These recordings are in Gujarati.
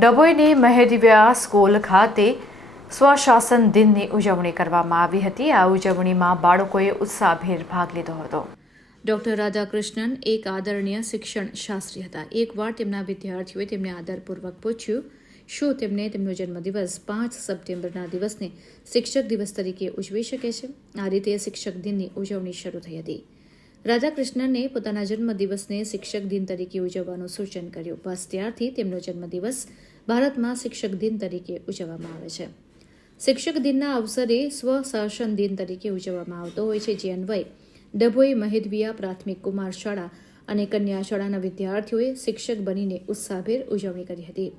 ડભોઈની મહેદિવ્યા સ્કૂલ ખાતે સ્વશાસન દિનની ઉજવણી કરવામાં આવી હતી. આ ઉજવણીમાં બાળકોએ ઉત્સાહભેર ભાગ લીધો હતો. ડૉક્ટર રાધાકૃષ્ણન, એક આદરણીય શિક્ષણ શાસ્ત્રી હતા. એકવાર તેમના વિદ્યાર્થીઓએ તેમને આદરપૂર્વક પૂછ્યું, શું તેમને તેમનો જન્મદિવસ પાંચ સપ્ટેમ્બરના દિવસને શિક્ષક દિવસ તરીકે ઉજવી શકે છે? આ રીતે શિક્ષક દિનની ઉજવણી શરૂ થઈ હતી. રાધાકૃષ્ણને પોતાના જન્મદિવસને શિક્ષક દિન તરીકે ઉજવવાનું સૂચન કર્યું. બસ ત્યારથી તેમનો જન્મદિવસ ભારતમાં શિક્ષક દિન તરીકે ઉજવવામાં આવે છે. શિક્ષક દિનના અવસરે સ્વશાસન દિન તરીકે ઉજવવામાં આવતો હોય છે. જે અન્વયે ડભોઈ, મહેદવિયા, પ્રાથમિક કુમાર શાળા અને કન્યા શાળાના વિદ્યાર્થીઓએ શિક્ષક બનીને ઉત્સાહભેર ઉજવણી કરી હતી.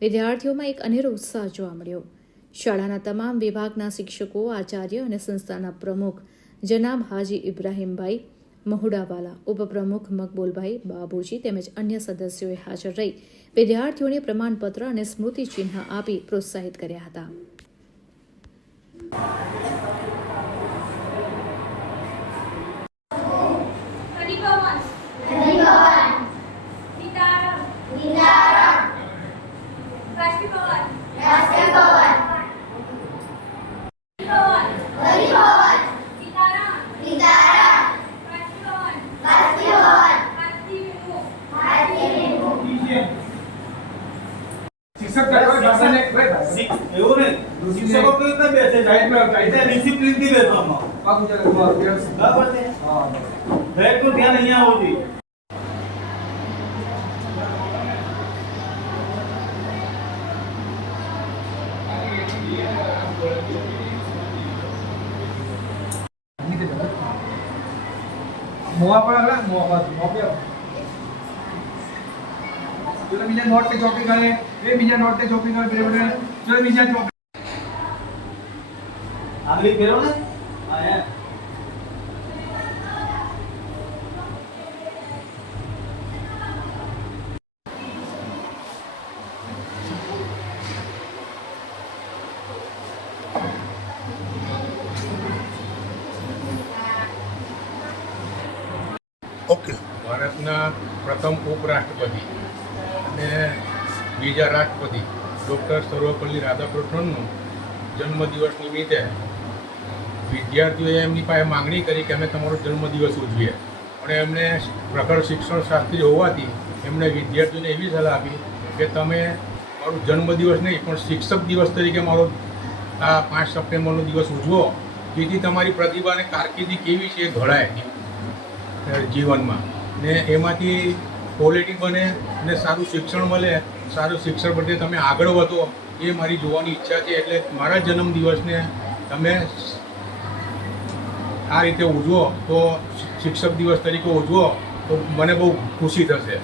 વિદ્યાર્થીઓમાં એક અનેરો ઉત્સાહ જોવા મળ્યો. શાળાના તમામ વિભાગના શિક્ષકો, આચાર્ય અને સંસ્થાના પ્રમુખ જનાબ હાજી ઇબ્રાહીમભાઈ મહુડાવાલા ઉપપ્રમુખ મકબૂલભાઈ બાબુજી તેમજ અન્ય સદસ્યોએ હાજર રહી વિદ્યાર્થીઓને પ્રમાણપત્ર અને સ્મૃતિ ચિહ્ન આપી પ્રોત્સાહિત કર્યા હતા. હરિભવન. એવું નહીં. શિક્ષકો કેવી રીતે બેસે? સાઈડમાં, સાઈડમાં. એટલે ડિસિપ્લિનથી બેસો આમાં. ચાલે, બરાબર, છે? હા. દરેકનું ધ્યાન અહીંયા હોવું જોઈએ. મોવા પણ મોવા મોવા પર આગળ. ચલો બીજા નોટ पे ચોપડી કરે એ બીજા નોટ पे ચોપડી કરે બે બે ચલો બીજા ચોપડી આંગળી ફેરવો ને હા હે ઓકે ભારતના પ્રથમ ઉપરાષ્ટ્રપતિ અને બીજા રાષ્ટ્રપતિ ડૉક્ટર સર્વપલ્લી રાધાકૃષ્ણનનો જન્મદિવસ નિમિત્તે વિદ્યાર્થીઓએ એમની પાસે માંગણી કરી કે અમે તમારો જન્મદિવસ ઉજવીએ. પણ એમને પ્રખર શિક્ષણ શાસ્ત્રી હોવાથી એમણે વિદ્યાર્થીઓને એવી સલાહ આપી કે તમે મારો જન્મદિવસ નહીં, પણ શિક્ષક દિવસ તરીકે મારો આ પાંચ સપ્ટેમ્બરનો દિવસ ઉજવો. જેથી તમારી પ્રતિભા અને કારકિર્દી કેવી છે એ ઘડાય જીવનમાં. ને એમાંથી ક્વોલિટી બને અને સારું શિક્ષણ મળે, સારું શિક્ષણ પ્રત્યે તમે આગળ વધો, એ મારી જોવાની ઈચ્છા છે. એટલે મારા જન્મદિવસને તમે આ રીતે ઉજવો, તો શિક્ષક દિવસ તરીકે ઉજવો, તો મને બહુ ખુશી થશે.